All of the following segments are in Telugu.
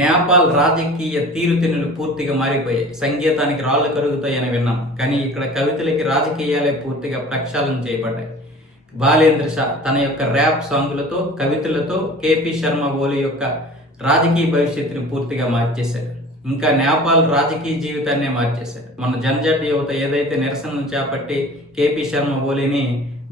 నేపాల్ రాజకీయ తీరుతెన్నులు పూర్తిగా మారిపోయాయి. సంగీతానికి రాళ్లు కరుగుతాయని విన్నాం, కానీ ఇక్కడ కవితలకి రాజకీయాలే పూర్తిగా ప్రక్షాళన చేయబడ్డాయి. బాలేంద్ర షా తన యొక్క ర్యాప్ సాంగులతో, కవితలతో కేపీ శర్మ ఓలీ యొక్క రాజకీయ భవిష్యత్తుని పూర్తిగా మార్చేశాడు. ఇంకా నేపాల్ రాజకీయ జీవితాన్నే మార్చేశాడు. మన జనజాతి యువత ఏదైతే నిరసనలు చేపట్టి కేపీ శర్మ ఓలీని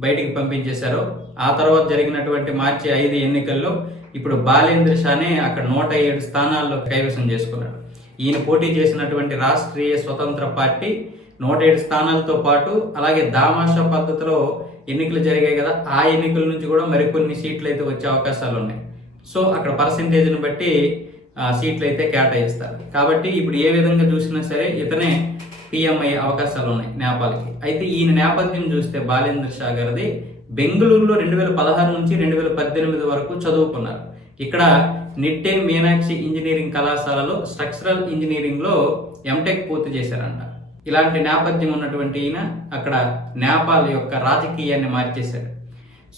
బయటికి పంపించేశారో, ఆ తర్వాత జరిగినటువంటి మార్చి 5 ఎన్నికల్లో ఇప్పుడు బాలేంద్ర షానే అక్కడ 107 స్థానాల్లో కైవసం చేసుకున్నాడు. ఈయన పోటీ చేసినటువంటి రాష్ట్రీయ స్వతంత్ర పార్టీ 107 స్థానాలతో పాటు అలాగే దామాషా పద్ధతిలో ఎన్నికలు జరిగాయి కదా, ఆ ఎన్నికల నుంచి కూడా మరికొన్ని సీట్లు అయితే వచ్చే అవకాశాలు ఉన్నాయి. సో అక్కడ పర్సంటేజ్ని బట్టి సీట్లు అయితే కేటాయిస్తారు. కాబట్టి ఇప్పుడు ఏ విధంగా చూసినా సరే ఇతనే పీఎం అయ్యే అవకాశాలు ఉన్నాయి నేపాల్కి. అయితే ఈయన నేపథ్యం చూస్తే బాలేంద్ర షా గారిది బెంగళూరులో 2016 నుంచి 2018 వరకు చదువుకున్నారు. ఇక్కడ నిట్టే మీనాక్షి ఇంజనీరింగ్ కళాశాలలో స్ట్రక్చరల్ ఇంజనీరింగ్లో ఎంటెక్ పూర్తి చేశారంట. ఇలాంటి నేపథ్యం ఉన్నటువంటి ఈయన అక్కడ నేపాల్ యొక్క రాజకీయాన్ని మార్చేశారు.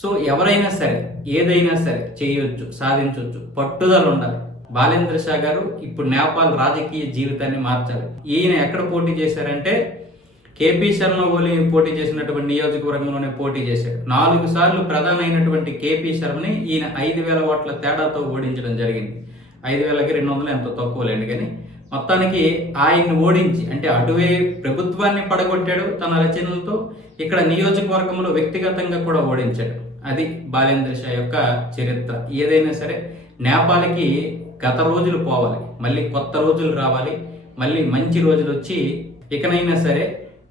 సో ఎవరైనా సరే ఏదైనా సరే చేయొచ్చు, సాధించవచ్చు, పట్టుదల ఉండాలి. బాలేంద్ర షా గారు ఇప్పుడు నేపాల్ రాజకీయ జీవితాన్ని మార్చాలి. ఈయన ఎక్కడ పోటీ చేశారంటే కేపీ శర్మ ఓలీ పోటీ చేసినటువంటి నియోజకవర్గంలోనే పోటీ చేశాడు. 4 సార్లు ప్రధాని అయినటువంటి కేపీ శర్మని ఈయన 5,000 ఓట్ల తేడాతో ఓడించడం జరిగింది. 5,000కి 200 ఎంతో తక్కువలేండి, కానీ మొత్తానికి ఆయన్ని ఓడించి, అంటే అటువే ప్రభుత్వాన్ని పడగొట్టాడు తన రచనలతో, ఇక్కడ నియోజకవర్గంలో వ్యక్తిగతంగా కూడా ఓడించాడు. అది బాలేంద్ర షా యొక్క చరిత్ర. ఏదైనా సరే నేపాల్కి గత రోజులు పోవాలి, మళ్ళీ కొత్త రోజులు రావాలి, మళ్ళీ మంచి రోజులు వచ్చి ఇకనైనా సరే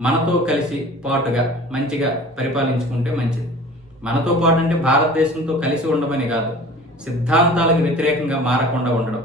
మనతో కలిసి పాటుగా మంచిగా పరిపాలించుకుంటే మంచిది. మనతో పాటు అంటే భారతదేశంతో కలిసి ఉండమని కాదు, సిద్ధాంతాలకు వ్యతిరేకంగా మారకుండా ఉండడం.